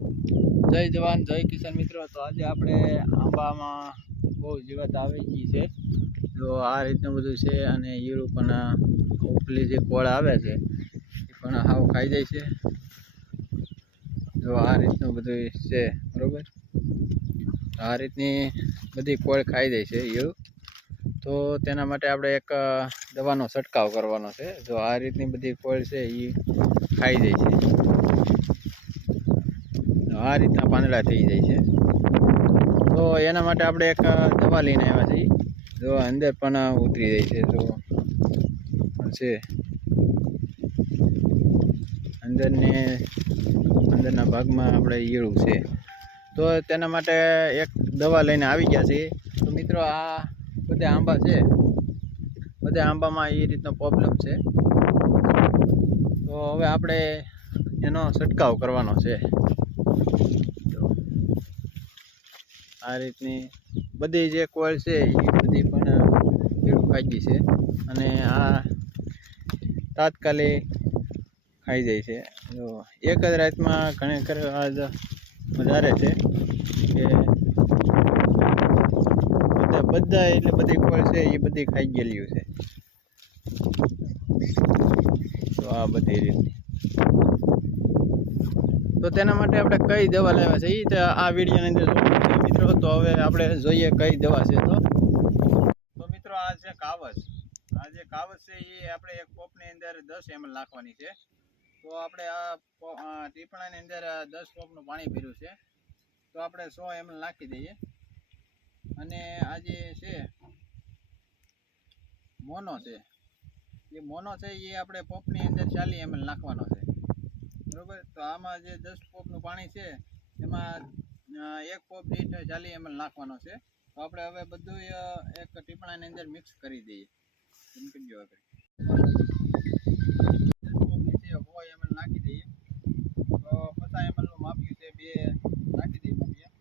જય જવાન જય કિસાન મિત્રો। તો આજે આપણે આંબામાં બહુ જીવાત આવી ગઈ છે। તો આ રીતનું બધું છે અને ઈયળું પણ ઉપલી જે કોળ આવે છે એ પણ હાવ ખાઈ જાય છે। જો આ રીતનું બધું છે બરોબર। આ રીતની બધી કોળ ખાઈ જાય છે ઈયળું। તો તેના માટે આપણે એક દવાનો છંટકાવ કરવાનો છે। જો આ રીતની બધી કોળ છે એ ખાઈ જાય છે, આ રીતના પાંદડા થઈ જાય છે। તો એના માટે આપણે એક દવા લઈને આવ્યા છીએ। જો અંદર પણ ઉતરી જાય છે, તો છે અંદરના ભાગમાં આપણે ઈયળું છે। તો તેના માટે એક દવા લઈને આવી ગયા છીએ। તો મિત્રો આ બધા આંબા છે, બધા આંબામાં એ રીતનો પ્રોબ્લેમ છે। તો હવે આપણે એનો છંટકાવ કરવાનો છે। આ રીતની બધી જે કોળ છે એ બધી પણ ઈયળું ખાઈ ગઈ છે અને આ તાત્કાલિક ખાઈ જાય છે। જો એક જ રાતમાં ઘણી વધારે છે કે બધા એટલે બધી કોળ છે એ બધી ખાઈ ગયેલી છે। તો આ બધી રીતની, તો તેના માટે આપણે કઈ દવા લેવા છે એ આ વિડીયોની અંદર જોવા મિત્રો। તો હવે આપણે જોઈએ કઈ દવા છે। તો મિત્રો આ છે કાવસ। આ જે કાવસ છે એ આપણે એક કોપની અંદર 10 ml નાખવાની છે। તો આપણે આ ટીપણાની અંદર 10 કોપનું પાણી ભર્યું છે, તો આપણે 100 ml નાખી દઈએ। અને આ જે છે મોનો છે, એ મોનો છે એ આપણે પોપની અંદર 40 ml નાખવાનો છે બરોબર। તો આમાં જે 10 પોપનું પાણી છે એમાં એક પોપ દીઠ 40 ml નાખવાનો છે। તો આપણે હવે બધું એક ટીપણાની અંદર મિક્સ કરી દઈએ। એમ કરજો આપણે 10 પોપની છે 100 ml નાખી દઈએ। તો 50 ml નું માપ્યું છે, 2 નાખી દઈએ માપ્યા।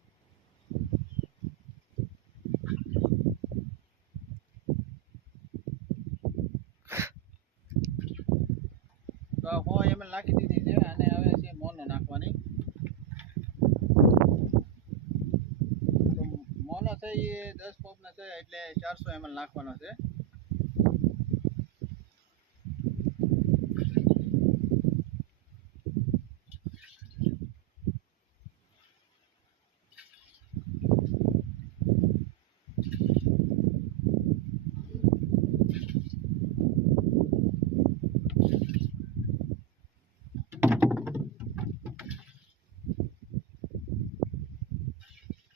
તો 100 ml નાખી દીધી છે અને હવે છે મોનો નાખવાની। તો મોનો છે એ 10 પોપનો છે એટલે 400 ml નાખવાનો છે।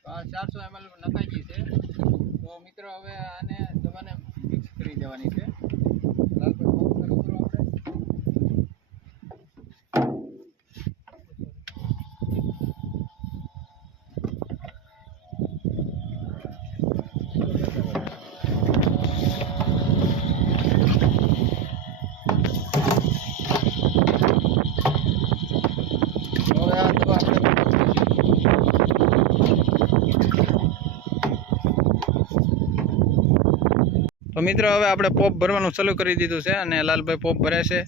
તો આ 400 ml નખાઈ ગઈ છે। તો મિત્રો હવે આને દવાને મિક્સ કરી દેવાની છે। તો મિત્રો હવે આપણે પોપ ભરવાનું ચાલુ કરી દીધું છે અને લાલભાઈ પોપ ભરે છે।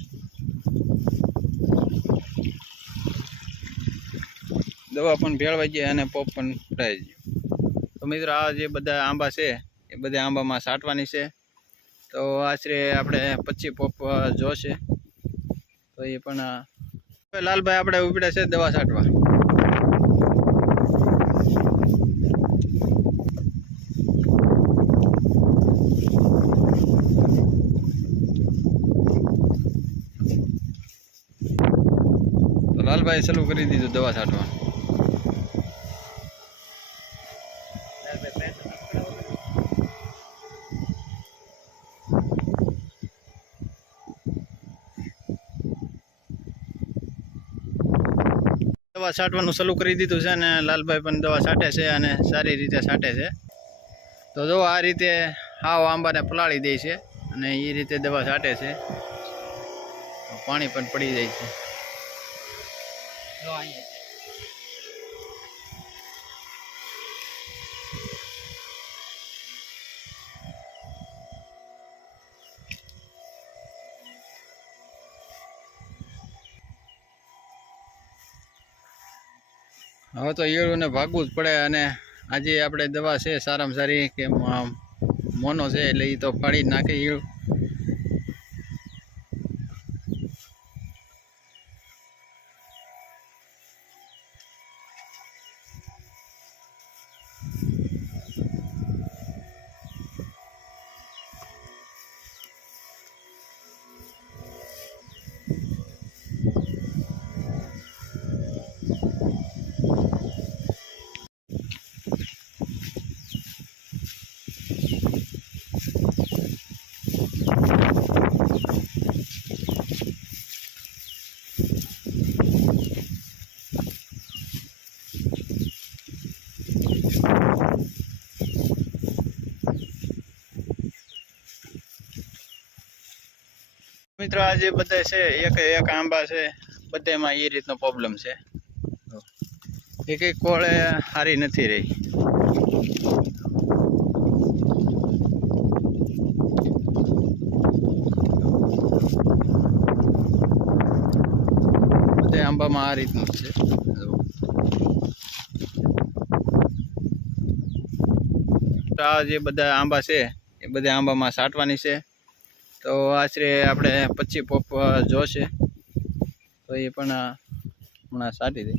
દવા પણ ભેળવાઈ જાય અને પોપ પણ ભરાઈ જાય। તો મિત્રો આ જે બધા આંબા છે એ બધા આંબામાં છાંટવાની છે। તો આશરે આપણે 25 પોપ જોશે। તો એ પણ લાલભાઈ આપણે ઉપડ્યા છે દવા છાંટવા। તો લાલભાઈ ચાલુ કરી દીધું દવા છાંટવા। દવા છાંટવાનું ચાલુ કરી દીધું છે અને લાલભાઈ પણ દવા છાંટે છે અને સારી રીતે છાંટે છે। તો જો આ રીતે હાવ આંબાને પલાળી દે છે અને એ રીતે દવા છાંટે છે। પાણી પણ પડી જાય છે। હવે તો ઈયળોને ભાગવું જ પડે. અને આજે આપણે દવા છે સારામાં સારી કે મોનો છે એટલે એ તો ફાડી જ નાખે ઈયળ. મિત્રો આજે બધા છે એક આંબા છે, બધામાં એ રીતનો પ્રોબ્લેમ છે. એક કોળે સારી નથી રહી. બધા આંબામાં આ રીતનું જ છે. આ જે બધા આંબા છે એ બધા આંબામાં સાટવાની છે. તો આશરે આપણે 25 પોપ જોશે, તો એ પણ હમણાં સાટી દે.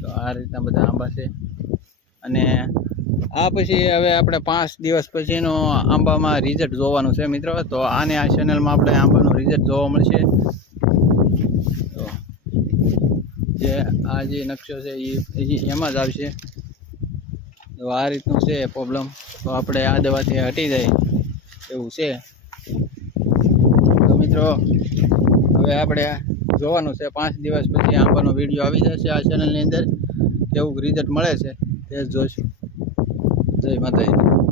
તો આ રીતના બધા આંબા છે. અને આ પછી હવે આપણે 5 દિવસ પછીનો આંબામાં રિઝલ્ટ જોવાનું છે મિત્રો. તો આને આ ચેનલમાં આપણે આંબાનું રિઝલ્ટ જોવા મળશે. તો જે આ જે નકશો છે એ એમાં જ આવશે. તો આ રીતનું છે પ્રોબ્લેમ. તો આપણે આ દવાથી હટી જાય એવું છે. તો મિત્રો હવે આપણે જોવાનું છે 5 દિવસ પછી આંબાનો વિડીયો આવી જશે આ ચેનલની અંદર. કેવું રિઝલ્ટ મળે છે તે જોઈશું. જય માતાજી.